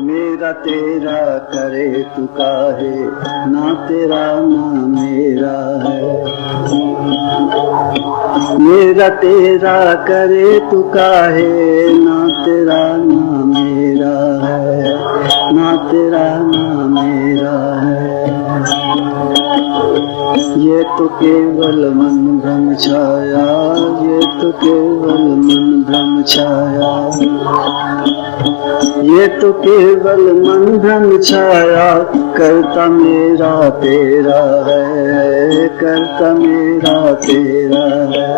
मेरा तेरा करे तू काहे, ना तेरा ना मेरा है। मेरा तेरा करे तू काहे, ना तेरा ना मेरा है, ना तेरा ना मेरा है। ये तो केवल मन भ्रम छाया, ये तो केवल मन भ्रम छाया, ये तो केवल मन भ्रम छाया। करता मेरा तेरा है, करता मेरा तेरा है।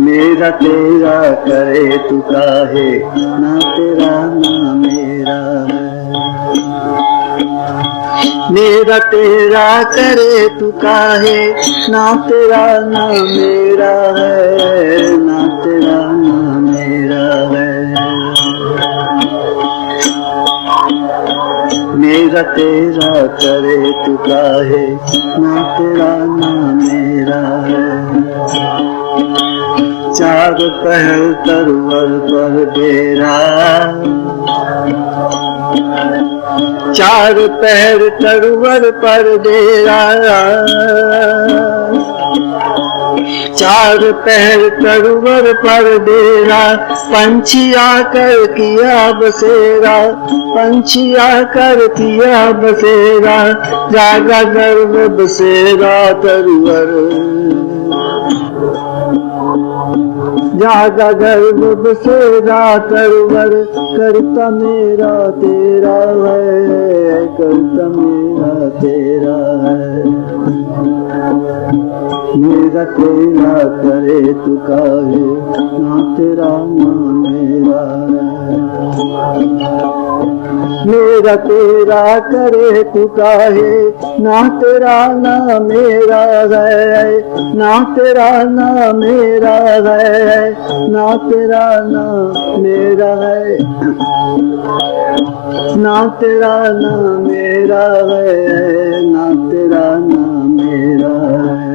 मेरा तेरा करे तू काहे, ना तेरा ना मेरा है। मेरा तेरा करे तू काहे, ना तेरा ना मेरा है, ना तेरा ना मेरा है। मेरा तेरा करे तू काहे, ना तेरा ना मेरा है। चार पहर तरवर पर डेरा, चार पहर तरवर पर डेरा, चार पहर तरवर पर डेरा। पंछी आकर किया बसेरा, पंछी आकर किया बसेरा। जागा गर्व बसेरा तरवर, जागा गर्व बसेरा तरवर। करता मेरा तेरा है, करता मेरा तेरा है। मेरा तेरा करे तू काहे, ना तेरा ना मेरा है। मेरा तेरा करे तू काहे, ना तेरा ना मेरा है, ना तेरा ना मेरा है, ना तेरा ना मेरा है, ना तेरा ना मेरा है, ना तेरा ना मेरा है।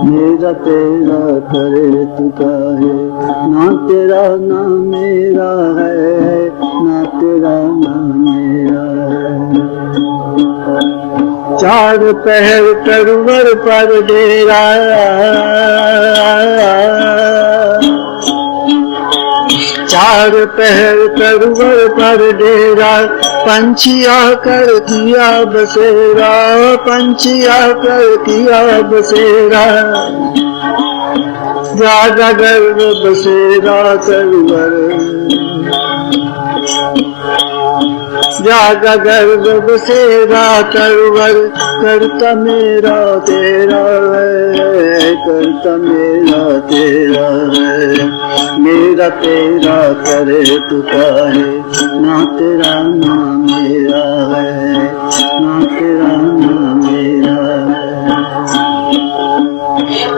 मेरा तेरा करे तू काहे, ना तेरा ना मेरा है, ना तेरा ना मेरा है। चार पहर तरवर पर डेरा, चार पहर तरवर पर डेरा। पंछी आकर किया बसेरा, पंछी आकर किया बसेरा। जागा गर्व बसेरा तरवर, जागा गर्व बसेरा तरवर। करता मेरा तेरा है, करता मेरा तेरा है। मेरा तेरा करे तू काहे, ना तेरा ना मेरा है, ना तेरा ना मेरा है।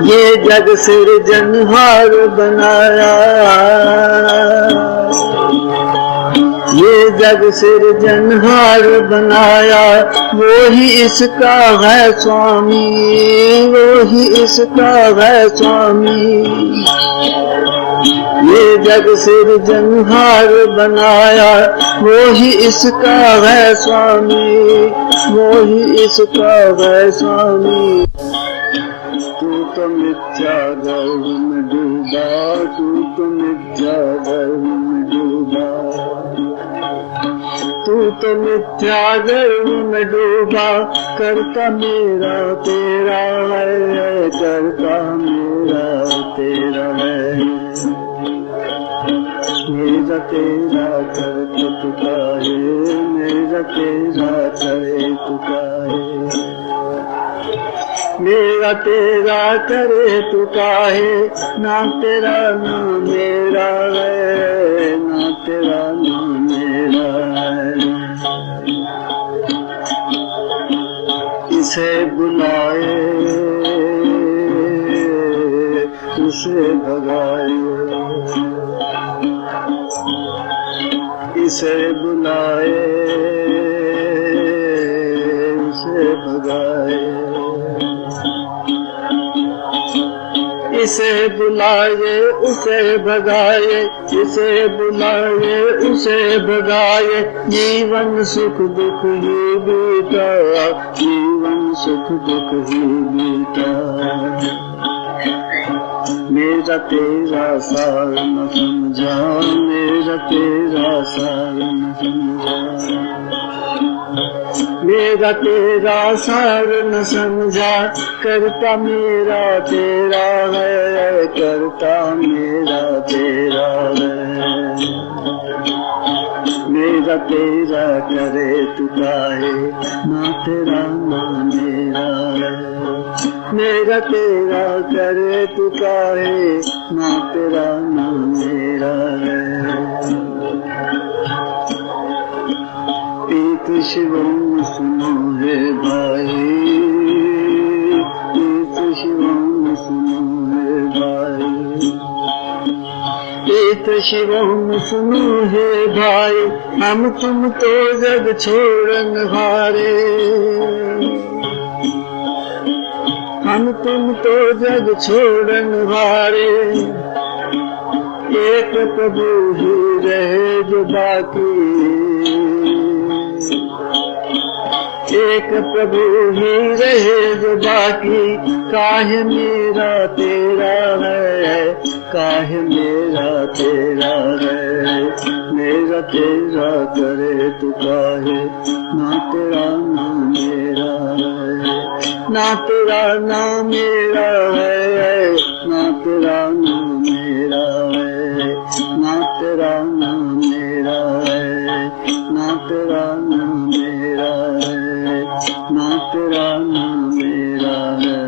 ये जग सिरजनहार बनाया, ये जग सिरजनहार बनाया। वो ही इसका है स्वामी, वो ही इसका है स्वामी। ये जग सिरजनहार बनाया, वो ही इसका है स्वामी, वो ही इसका है स्वामी। तू तो मिथ्या गर्भ में डूबा, तू तो मिथ्या गर्भ में डूबा, तू तो मिथ्या गर्भ में डूबा। करता मेरा तेरा है, करता मेरा तेरा है। मेरा तेरा करे तू काहे, मेरा तेरा करे तू काहे। मेरा तेरा करे तू काहे, ना तेरा ना मेरा है, ना तेरा ना मेरा है। इसे बुलाए, इसे भगाए, इसे बुलाए, इसे भगाए। इसे बुलाए उसे भगाए, इसे बुलाए उसे भगाए, जीवन सुख दुख ही बीता, जीवन सुख दुख ही बीता। मेरा तेरा सार न समझा, मेरा तेरा सार न समझा, मेरा तेरा सार न समझा, करता मेरा तेरा है, करता मेरा तेरा है। मेरा तेरा करे तू काहे, ना तेरा ना मेरा है। मेरा तेरा करे तू काहे, ना तेरा ना मेरा है। प्रीत शिवम सुनो है भाई, प्रीत शिवम सुनो है भाई, प्रीत शिवम सुनो है भाई, हम तुम तो जग छोड़न हारे, हम तुम तो जग छोड़न हारे। एक प्रभु ही रहे जो बाकी, एक प्रभु ही रहे जो बाकी, काहे मेरा तेरा है, काहे मेरा तेरा है। मेरा तेरा करे तू काहे, ना तेरा ना मेरा है, ना तेरा ना मेरा है, ना तेरा ना मेरा है, ना तेरा ना मेरा है, ना तेरा ना मेरा है, ना तेरा ना मेरा है।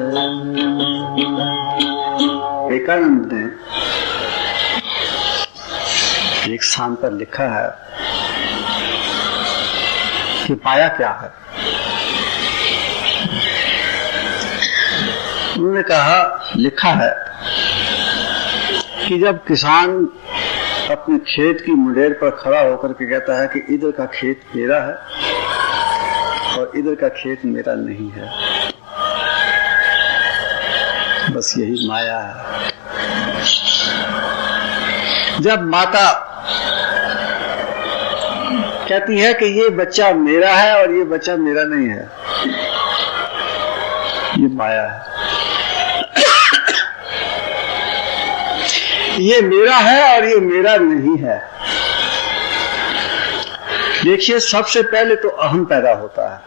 विवेकानंद ने एक स्थान पर लिखा है कि माया क्या है। उन्होंने कहा, लिखा है कि जब किसान अपने खेत की मुंडेर पर खड़ा होकर के कहता है कि इधर का खेत मेरा है और इधर का खेत मेरा नहीं है, बस यही माया है। जब माता कहती है कि ये बच्चा मेरा है और ये बच्चा मेरा नहीं है, ये माया है। ये मेरा है और ये मेरा नहीं है। देखिए, सबसे पहले तो अहम पैदा होता है।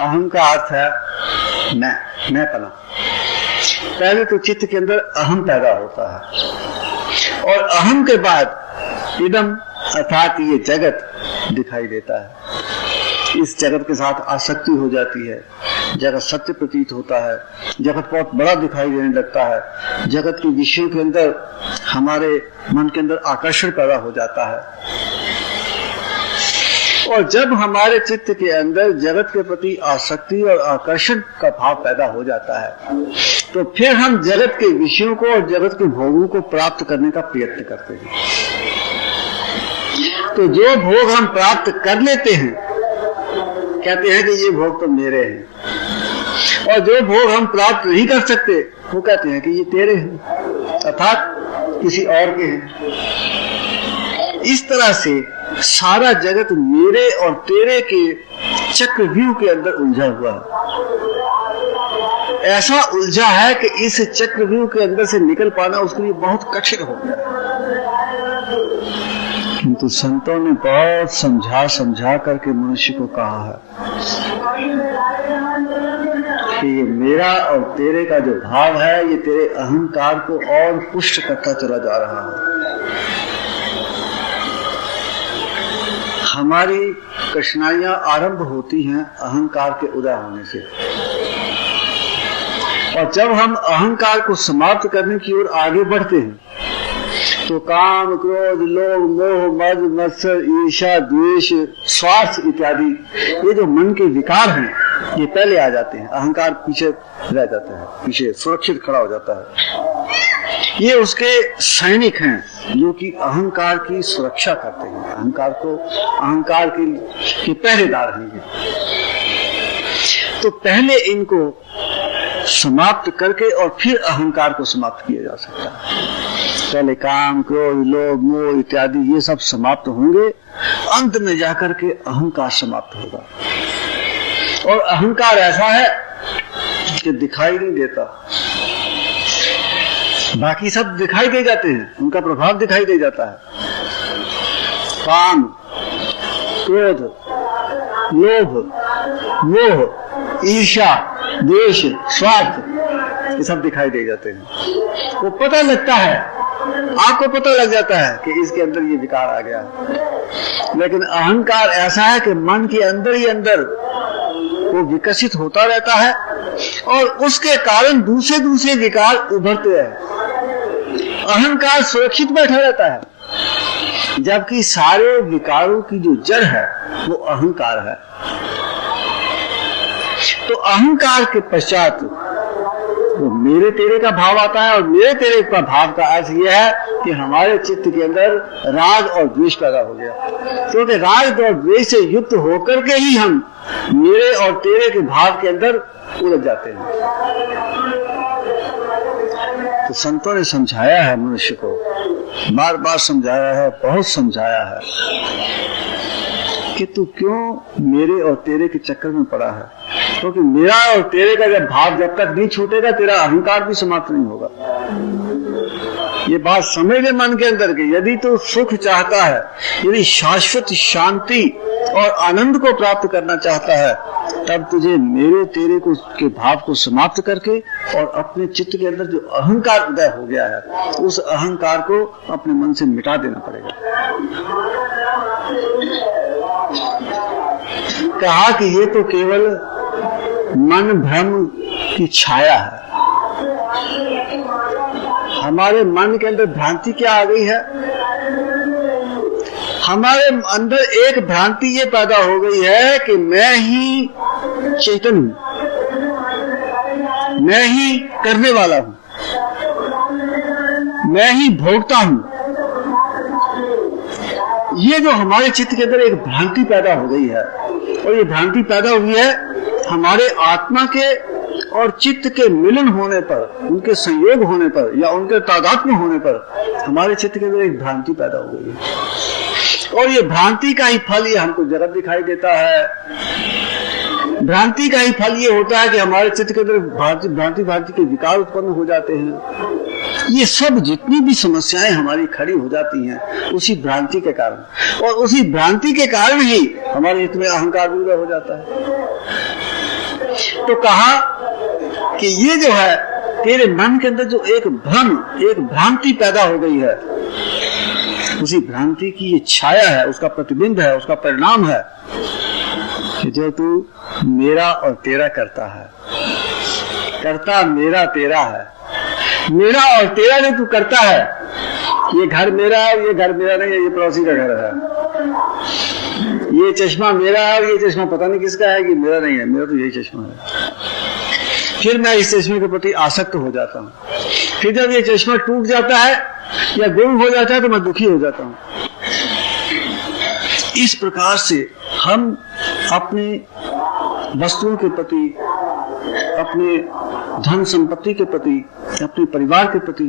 अहम का अर्थ है मैंपना। पहले तो चित्त के अंदर अहम पैदा होता है और अहम के बाद इदम अर्थात ये जगत दिखाई देता है। इस जगत के साथ आसक्ति हो जाती है, जगत सत्य प्रतीत होता है, जगत बहुत बड़ा दिखाई देने लगता है, जगत के विषयों के अंदर हमारे मन के अंदर आकर्षण पैदा हो जाता है। और जब हमारे चित्त के अंदर जगत के प्रति आसक्ति और आकर्षण का भाव पैदा हो जाता है, तो फिर हम जगत के विषयों को और जगत के भोगों को प्राप्त करने का प्रयत्न करते हैं। तो जो भोग हम प्राप्त कर लेते हैं, कहते हैं कि ये भोग तो मेरे हैं, और जो भोग हम प्राप्त नहीं कर सकते वो कहते हैं कि ये तेरे हैं, अर्थात किसी और के हैं। इस तरह से सारा जगत मेरे और तेरे के चक्रव्यूह के अंदर उलझा हुआ है। ऐसा उलझा है कि इस चक्रव्यूह के अंदर से निकल पाना उसके लिए बहुत कठिन हो गया। किंतु संतों ने बहुत समझा करके मनुष्य को कहा है कि ये मेरा और तेरे का जो भाव है, ये तेरे अहंकार को और पुष्ट करता चला जा रहा है। हमारी कठिनाइयां आरंभ होती हैं अहंकार के उदय होने से, और जब हम अहंकार को समाप्त करने की ओर आगे बढ़ते हैं तो काम, क्रोध, लोभ, मोह, मद, मत्सर, ईर्ष्या, द्वेष, स्वार्थ इत्यादि ये जो मन के विकार हैं, ये पहले आ जाते हैं। अहंकार पीछे रह जाता है, पीछे सुरक्षित खड़ा हो जाता है। ये उसके सैनिक हैं जो कि अहंकार की सुरक्षा करते हैं, अहंकार के पहरेदार हैं। तो पहले इनको समाप्त करके और फिर अहंकार को समाप्त किया जा सकता है। पहले काम, क्रोध, लोभ, मोह इत्यादि ये सब समाप्त होंगे, अंत में जाकर के अहंकार समाप्त होगा। और अहंकार ऐसा है कि दिखाई नहीं देता, बाकी सब दिखाई दे जाते हैं, उनका प्रभाव दिखाई दे जाता है। काम, क्रोध, लोभ, मोह, ईर्ष्या, द्वेष, स्वार्थ, ये सब दिखाई दे जाते हैं। वो पता लगता है, आपको पता लग जाता है कि इसके अंदर ये विकार आ गया। लेकिन अहंकार ऐसा है कि मन के अंदर ही अंदर वो विकसित होता रहता है और उसके कारण दूसरे दूसरे विकार उभरते हैं। अहंकार सुरक्षित बैठा रहता है, जबकि सारे विकारों की जो जड़ है वो अहंकार है। तो अहंकार के पश्चात वो मेरे तेरे का भाव आता है, और मेरे तेरे का भाव का अर्थ यह है कि हमारे चित्त के अंदर राग और द्वेष पैदा हो गया। क्योंकि राग और द्वेष से युक्त होकर के ही हम मेरे और तेरे के भाव के अंदर उलझ जाते हैं। तो संतों ने समझाया है, मनुष्य को बार बार समझाया है, बहुत समझाया है कि तू क्यों मेरे और तेरे के चक्कर में पड़ा है। क्योंकि मेरा और तेरे का जब भाव जब तक नहीं छूटेगा, तेरा अहंकार भी समाप्त नहीं होगा। ये बात समझ ले मन के अंदर के, यदि तू सुख चाहता है, यदि शाश्वत शांति और आनंद को प्राप्त करना चाहता है, तब तुझे मेरे तेरे को के भाव को समाप्त करके और अपने चित्त के अंदर जो अहंकार उदय हो गया है, उस अहंकार को अपने मन से मिटा देना पड़ेगा। कहा कि ये तो केवल मन भ्रम की छाया है। हमारे मन के अंदर भ्रांति क्या आ गई है? हमारे अंदर एक भ्रांति ये पैदा हो गई है कि मैं ही चेतन हूं, मैं ही करने वाला हूं, मैं ही भोगता हूं। ये जो हमारे चित्त के अंदर एक भ्रांति पैदा हो गई है, और ये भ्रांति पैदा हुई है हमारे आत्मा के और चित्त के मिलन होने पर, उनके संयोग होने पर या उनके तादात्म्य होने पर हमारे चित्त के अंदर एक भ्रांति पैदा हो गई है। और ये भ्रांति का ही फल ये हमको जगत दिखाई देता है। भ्रांति का ही फल ये होता है कि हमारे चित्त के अंदर भांति के विकार उत्पन्न हो जाते हैं। ये सब जितनी भी समस्याएं हमारी खड़ी हो जाती हैं उसी भ्रांति के कारण, और उसी भ्रांति के कारण ही हमारे हित में अहंकार भी हो जाता है। तो कहा कि ये जो है तेरे मन के अंदर जो एक भ्रम, एक भ्रांति पैदा हो गई है, उसी भ्रांति की ये छाया है, उसका प्रतिबिंब है, उसका परिणाम है कि जो तू मेरा और तेरा करता है, करता मेरा तेरा है। मेरा और तेरा जो तू करता है, ये घर मेरा है, ये घर मेरा नहीं है, ये पड़ोसी का घर है। ये चश्मा मेरा है और ये चश्मा पता नहीं किसका है, कि मेरा नहीं है, मेरा तो यही चश्मा है। फिर मैं इस चश्मे के प्रति आसक्त हो जाता हूँ। फिर जब ये चश्मा टूट जाता है या गुम हो जाता है तो मैं दुखी हो जाता हूँ। इस प्रकार से हम अपने वस्तुओं के प्रति, अपने धन संपत्ति के प्रति, अपने परिवार के प्रति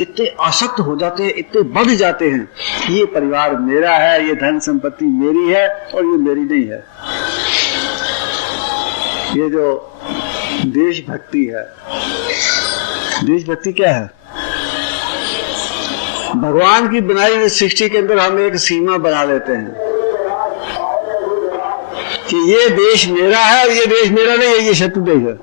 इतने आसक्त हो जाते हैं, इतने बढ़ जाते हैं, ये परिवार मेरा है, ये धन संपत्ति मेरी है और ये मेरी नहीं है। ये जो देशभक्ति है, देशभक्ति क्या है? भगवान की बनाई हुई सृष्टि के अंदर हम एक सीमा बना लेते हैं कि ये देश मेरा है और ये देश मेरा नहीं है, ये शत्रु देश है।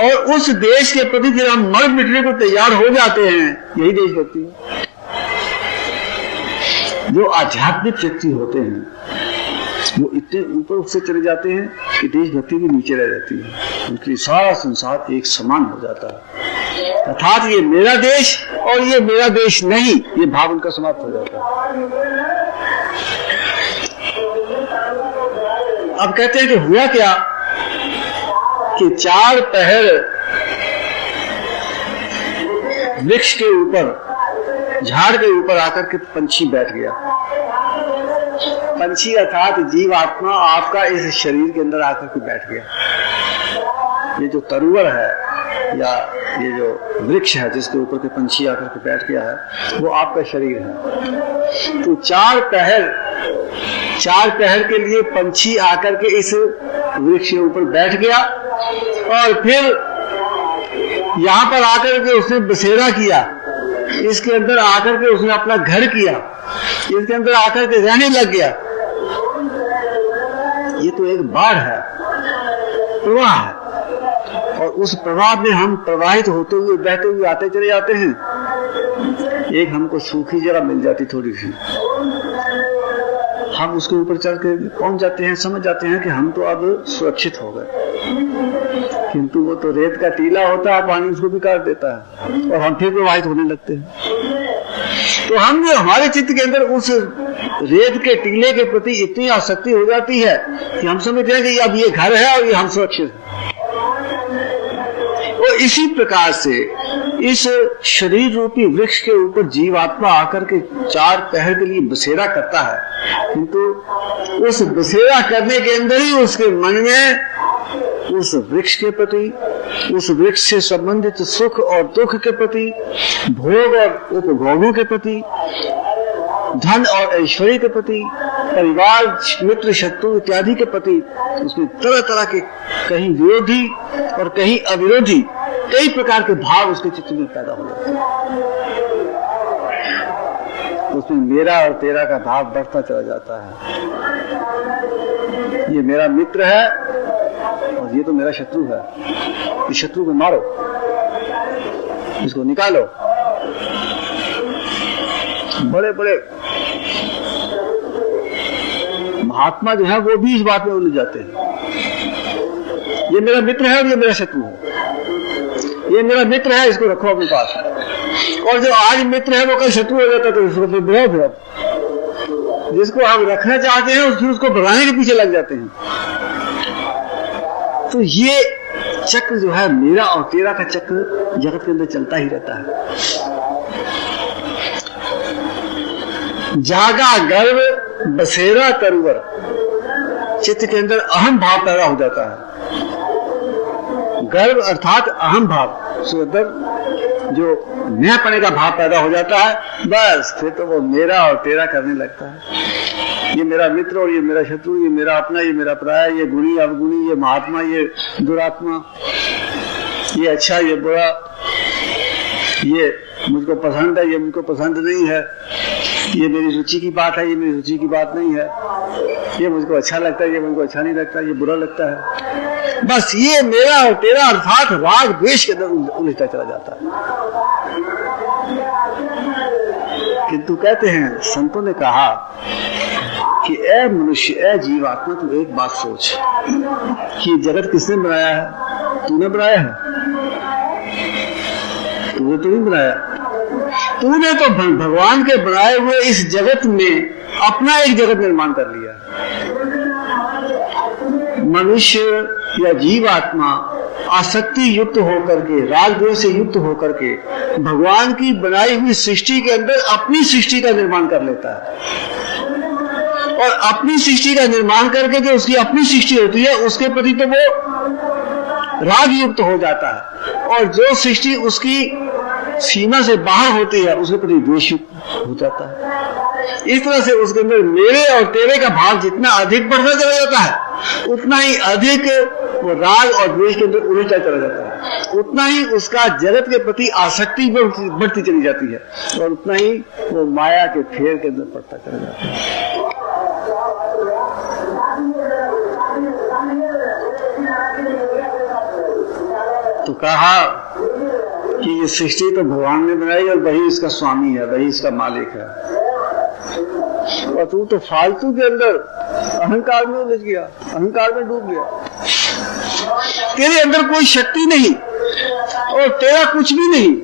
और उस देश के प्रति फिर हम मर मिटने को तैयार हो जाते हैं, यही देशभक्ति है। जो आध्यात्मिक व्यक्ति होते हैं वो इतने ऊपर उठ से चले जाते हैं कि देशभक्ति भी नीचे रह जाती है। उनके सारा संसार एक समान हो जाता है, अर्थात ये मेरा देश और ये मेरा देश नहीं, ये भाव उनका समाप्त हो जाता है। अब कहते हैं कि हुआ क्या कि 4 पहर वृक्ष के ऊपर, झाड़ के ऊपर आकर के पंछी बैठ गया। पंछी अर्थात जीव आत्मा आपका इस शरीर के अंदर आकर के बैठ गया। ये जो तरुवर है या ये जो वृक्ष है जिसके ऊपर के पंछी आकर के बैठ गया है, वो आपका शरीर है। तो चार पहर के लिए पंछी आकर के इस वृक्ष के ऊपर बैठ गया और फिर यहाँ पर आकर के उसने बसेरा किया, इसके अंदर आकर के उसने अपना घर किया, इसके अंदर आकर के रहने लग गया। ये तो एक बाढ़ है, प्रवाह है, और उस प्रवाह में हम प्रवाहित होते हुए बहते हुए आते चले जाते हैं। एक हमको सूखी जगह मिल जाती थोड़ी सी, हम उसके ऊपर चढ़ के पहुंच जाते हैं, समझ जाते हैं कि हम तो अब सुरक्षित हो गए, किंतु वो तो रेत का टीला होता है, पानी उसको भी काट देता है और हम फिर प्रवाहित होने लगते हैं। तो हम जो हमारे चित्त के अंदर उस रेत के टीले के प्रति इतनी आसक्ति हो जाती है कि हम समझते हैं कि अब ये घर है और ये हम सुरक्षित हैं। और इसी प्रकार से इस शरीर रूपी वृक्ष के ऊपर जीवात्मा आकर के चार पहर के लिए बसेरा करता है, किंतु उस बसेरा करने के अंदर ही उसके मन में उस वृक्ष के प्रति, उस वृक्ष से संबंधित सुख और दुख के प्रति, भोग और उपभोगों के प्रति, धन और ऐश्वर्य के प्रति, परिवार, मित्र, शत्रु इत्यादि के प्रति उसमें तरह तरह के कहीं विरोधी और कहीं अविरोधी कई प्रकार के भाव उसके चित्त में पैदा हो जाते हैं। उसमें मेरा और तेरा का भाव बढ़ता चला जाता है। ये मेरा मित्र है और ये तो मेरा शत्रु है, इस शत्रु को मारो, इसको निकालो। बड़े बड़े महात्मा जो है वो भी इस बात में उलझ जाते हैं। ये मेरा मित्र है और ये मेरा शत्रु है, ये मेरा मित्र है, इसको रखो अपने पास, और जो आज मित्र है वो कल शत्रु हो जाता है, तो इसको फिर जिसको आप रखना चाहते हैं उसको भगाने के पीछे लग जाते हैं। तो ये चक्र जो है मेरा और तेरा का चक्र जगत के अंदर चलता ही रहता है। जागा गर्व बसेरा तरुवर, चित्त के अंदर अहम भाव पैदा हो जाता है। गर्व अर्थात अहम भाव, जो मैंपने का भाव पैदा हो जाता है, बस फिर तो वो मेरा और तेरा करने लगता है। ये मेरा मित्र और ये मेरा शत्रु, ये मेरा अपना, ये मेरा पराया, ये गुणी अवगुणी, ये महात्मा, ये दुरात्मा, ये अच्छा, ये बुरा, ये मुझको पसंद है, ये मुझको पसंद नहीं है, ये मेरी रुचि की बात है, ये मेरी रुचि की बात नहीं है, ये मुझको अच्छा लगता है, ये मुझको अच्छा नहीं लगता, ये बुरा लगता है। बस ये मेरा और तेरा अर्थात राग द्वेष के अंदर उलझता चला जाता है। किंतु कहते हैं, संतों ने कहा कि ए मनुष्य, ए जीवात्मा, तू एक बात सोच कि जगत किसने बनाया है? तूने बनाया है? तूने तो नहीं बनाया। तूने तो भगवान के बनाए हुए इस जगत में अपना एक जगत निर्माण कर लिया। मनुष्य या जीवात्मा आसक्ति युक्त होकर के, राग द्वेष से युक्त होकर के भगवान की बनाई हुई सृष्टि के अंदर अपनी सृष्टि का निर्माण कर लेता है, और अपनी सृष्टि का निर्माण करके जो उसकी अपनी सृष्टि होती है उसके प्रति तो वो राग युक्त हो जाता है, और जो सृष्टि उसकी सीमा से बाहर होती है उसके प्रति द्वेष हो जाता है। इस तरह से उसके अंदर मेरे और तेरे का भाव जितना अधिक बढ़ता चला जाता है, उतना ही अधिक वो राग और द्वेष के अंदर उलझता चला जाता है, उतना ही उसका जगत के प्रति आसक्ति बढ़ती चली जाती है, और उतना ही वो माया के फेर के अंदर पड़ता चला जाता है। तो कहा कि ये सृष्टि तो भगवान ने बनाई और वही इसका स्वामी है, वही इसका मालिक है, और तू तो फालतू के अंदर अहंकार में उलझ गया, अहंकार में डूब गया। तेरे अंदर कोई शक्ति नहीं और तेरा कुछ भी नहीं।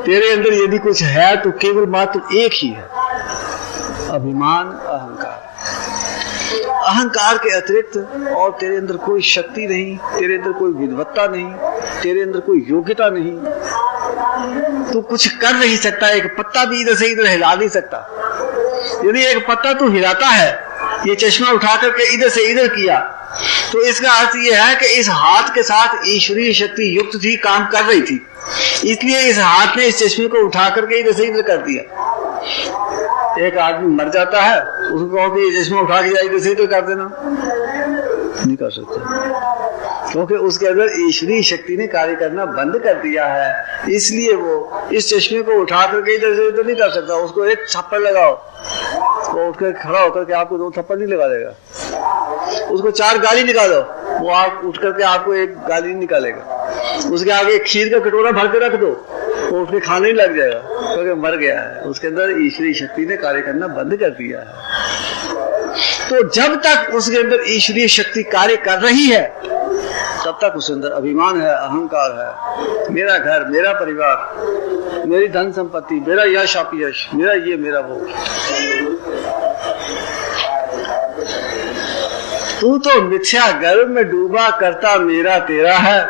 तेरे अंदर यदि कुछ है तो केवल मात्र एक ही है, अभिमान, अहंकार। अहंकार के अतिरिक्त और तेरे अंदर कोई शक्ति नहीं, तेरे अंदर कोई विद्वत्ता नहीं, तेरे अंदर कोई योग्यता नहीं। तू कुछ कर नहीं सकता, एक पत्ता भी इधर से इधर हिला नहीं सकता। यदि एक पत्ता तू हिलाता है, ये चश्मा उठा करके इधर से इधर किया तो इसका अर्थ यह है कि इस हाथ के साथ ईश्वरीय शक्ति युक्त थी, काम कर रही थी, इसलिए इस हाथ ने इस चश्मे को उठा करके इधर से इधर कर दिया। एक आदमी मर जाता है, उसको कहो कि चश्मा उठा के इधर से इधर कर देना, नहीं कर सकते, क्योंकि उसके अंदर ईश्वरीय शक्ति ने कार्य करना बंद कर दिया है। इसलिए वो इस चश्मे को उठा करके इधर से इधर नहीं कर सकता। उसको एक थप्पड़ लगाओ, वो उठ कर खड़ा होकर के आपको 2 थप्पड़ नहीं लगा देगा। उसको 4 गाली निकालो, वो आप उठ करके आपको 1 गाली नहीं निकालेगा। उसके आगे खीर का कटोरा भर के रख दो, वो उठ के खाने ही लग जाएगा, क्योंकि मर गया है। उसके अंदर ईश्वरीय शक्ति ने कार्य करना बंद कर दिया है। तो जब तक उसके अंदर ईश्वरीय शक्ति कार्य कर रही है, तब तक उसके अंदर अभिमान है, अहंकार है, मेरा घर, मेरा परिवार, मेरी धन संपत्ति, मेरा यश अपयश, मेरा ये, मेरा वो। तू तो मिथ्या गर्भ में डूबा करता मेरा तेरा है,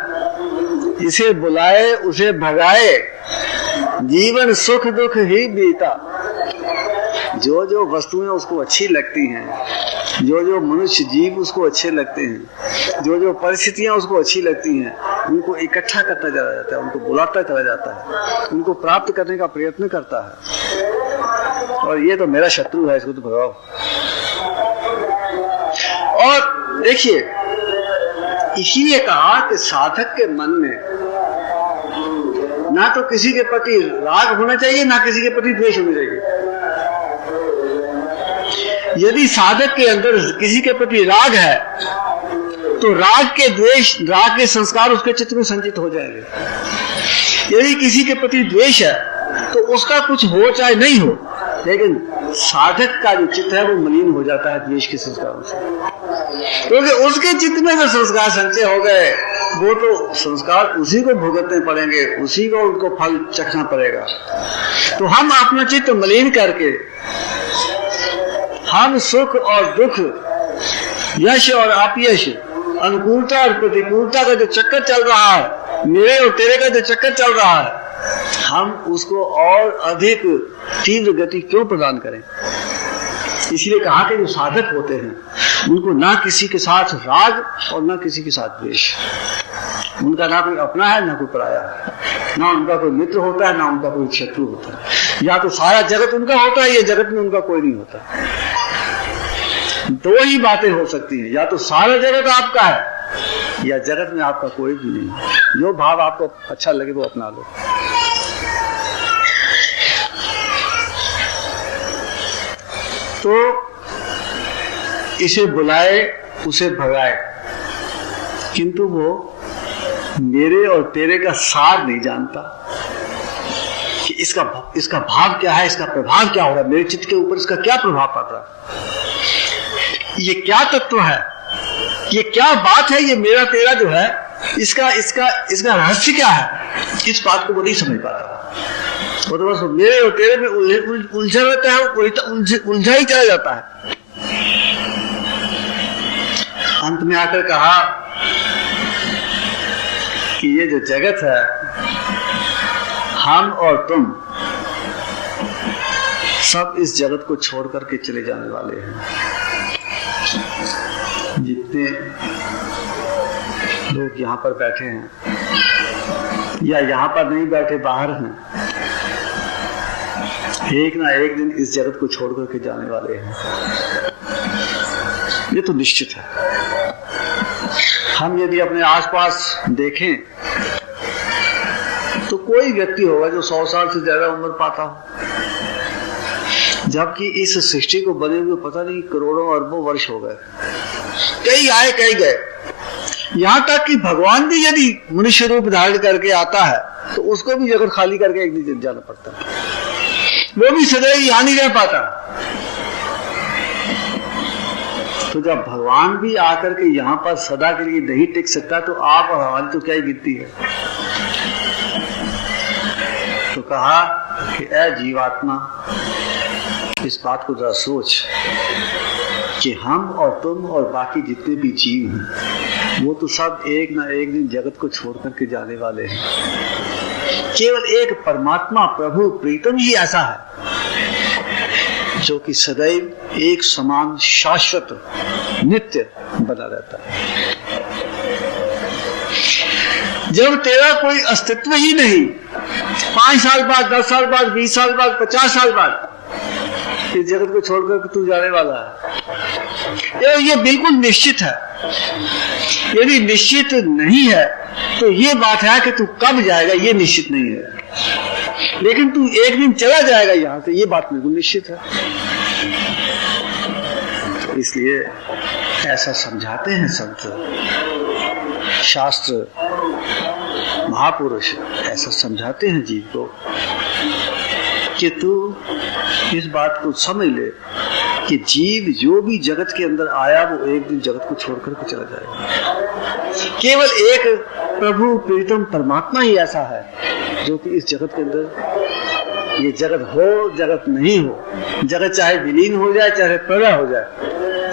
इसे बुलाए उसे भगाए जीवन सुख दुख ही बीता। जो जो वस्तुएं उसको अच्छी लगती हैं, जो जो मनुष्य जीव उसको अच्छे लगते हैं, जो जो परिस्थितियां उसको अच्छी लगती हैं, उनको इकट्ठा करता चला जाता है, उनको बुलाता चला जाता है, उनको प्राप्त करने का प्रयत्न करता है। और ये तो मेरा शत्रु है, इसको तो भगाओ। और देखिए, इसीलिए कहा कि साधक के मन में ना तो किसी के प्रति राग होना चाहिए, ना किसी के प्रति द्वेष होना चाहिए। यदि साधक के अंदर किसी के प्रति राग है, तो राग के संस्कार उसके चित्त में संचित हो जाएंगे। यदि किसी के प्रति द्वेष है, तो उसका कुछ हो चाहे नहीं हो, लेकिन साधक का जो चित्त है वो मलिन हो जाता है द्वेष के संस्कारों से, क्योंकि उसके चित्त में जो संस्कार संचय हो गए, वो तो संस्कार उसी को भुगतने पड़ेंगे, उसी को उनको फल चखना पड़ेगा। तो हम अपना चित्त मलिन करके हम सुख और दुख, यश और अपयश, अनुकूलता और प्रतिकूलता का जो चक्कर चल रहा है, मेरे और तेरे का जो चक्कर चल रहा है, हम उसको और अधिक तीव्र गति क्यों प्रदान करें। इसलिए कहा कि जो साधक होते हैं उनको ना किसी के साथ राग और ना किसी के साथ द्वेष, उनका ना कोई अपना है ना कोई पराया है, ना उनका कोई मित्र होता है ना उनका कोई शत्रु होता है। या तो सारा जगत उनका होता है, या जगत में उनका कोई नहीं होता। 2 ही बातें हो सकती हैं, या तो सारा जगत आपका है, या जगत में आपका कोई भी नहीं। जो भाव आपको अच्छा लगे वो अपना लो। तो इसे बुलाए उसे भगाए, किंतु वो मेरे और तेरे का सार नहीं जानता कि इसका भाव क्या है, इसका प्रभाव क्या हो रहा है, मेरे चित्त के ऊपर इसका क्या प्रभाव पड़ रहा है, ये क्या तत्व है, ये क्या बात है, ये मेरा तेरा जो है, इसका रहस्य क्या है। इस बात को वो नहीं समझ पाता। वो तो बस मेरे और तेरे में उलझा रहता है, उलझा ही चला जाता है। अंत में आकर कहा कि ये जो जगत है, हम और तुम सब इस जगत को छोड़ करके चले जाने वाले हैं। जितने लोग यहाँ पर बैठे हैं या यहाँ पर नहीं बैठे बाहर हैं, एक ना एक दिन इस जगत को छोड़ करके जाने वाले हैं। ये तो निश्चित है। हम यदि अपने आसपास देखें तो कोई व्यक्ति होगा जो 100 साल से ज्यादा उम्र पाता हो, जबकि इस सृष्टि को बने हुए पता नहीं करोड़ों अरबों वर्ष हो गए। कई आए कई गए, यहाँ तक कि भगवान भी यदि मनुष्य रूप धारण करके आता है तो उसको भी जगत खाली करके एक दिन जाना पड़ता है। वो भी सदैव यहाँ नहीं रह पाता। तो जब भगवान भी आकर के यहाँ पर सदा के लिए नहीं टिक सकता, तो आप और हमारी तो क्या ही गिनती है। तो कहा कि ऐ जीवात्मा, इस बात को जरा सोच कि हम और तुम और बाकी जितने भी जीव हैं, वो तो सब एक ना एक दिन जगत को छोड़ करके जाने वाले हैं। केवल एक परमात्मा प्रभु प्रीतम ही ऐसा है जो कि सदैव एक समान शाश्वत नित्य बना रहता है। जब तेरा कोई अस्तित्व ही नहीं, 5 साल बाद, 10 साल बाद, 20 साल बाद, 50 साल बाद इस जगत को छोड़कर तू जाने वाला है, ये बिल्कुल निश्चित है। यदि निश्चित नहीं है तो ये बात है कि तू कब जाएगा ये निश्चित नहीं है, लेकिन तू एक दिन चला जाएगा यहां से, ये बात बिल्कुल निश्चित है। इसलिए ऐसा समझाते हैं संत शास्त्र, महापुरुष ऐसा समझाते हैं जीव को कि तू इस बात को समझ ले कि जीव जो भी जगत के अंदर आया वो एक दिन जगत को छोड़कर के चला जाएगा। केवल एक प्रभु प्रीतम परमात्मा ही ऐसा है जो कि इस जगत के अंदर, ये जगत हो जगत नहीं हो, जगत चाहे विलीन हो जाए चाहे प्रलय हो जाए,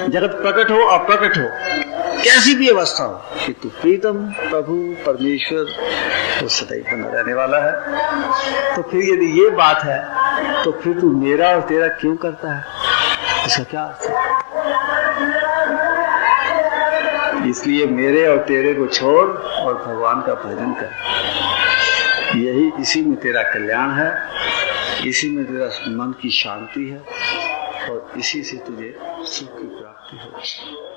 जगत प्रकट हो अप्रकट हो, कैसी भी अवस्था हो, कि तू प्रीतम प्रभु परमेश्वर वो सदैव बना रहने वाला है। तो फिर यदि ये बात है तो फिर तू मेरा और तेरा क्यों करता है, इसका क्या अर्थ है? इसलिए मेरे और तेरे को छोड़ और भगवान का भजन कर, यही इसी में तेरा कल्याण है, इसी में तेरा मन की शांति है और इसी से तुझे सुख की प्राप्ति होगी।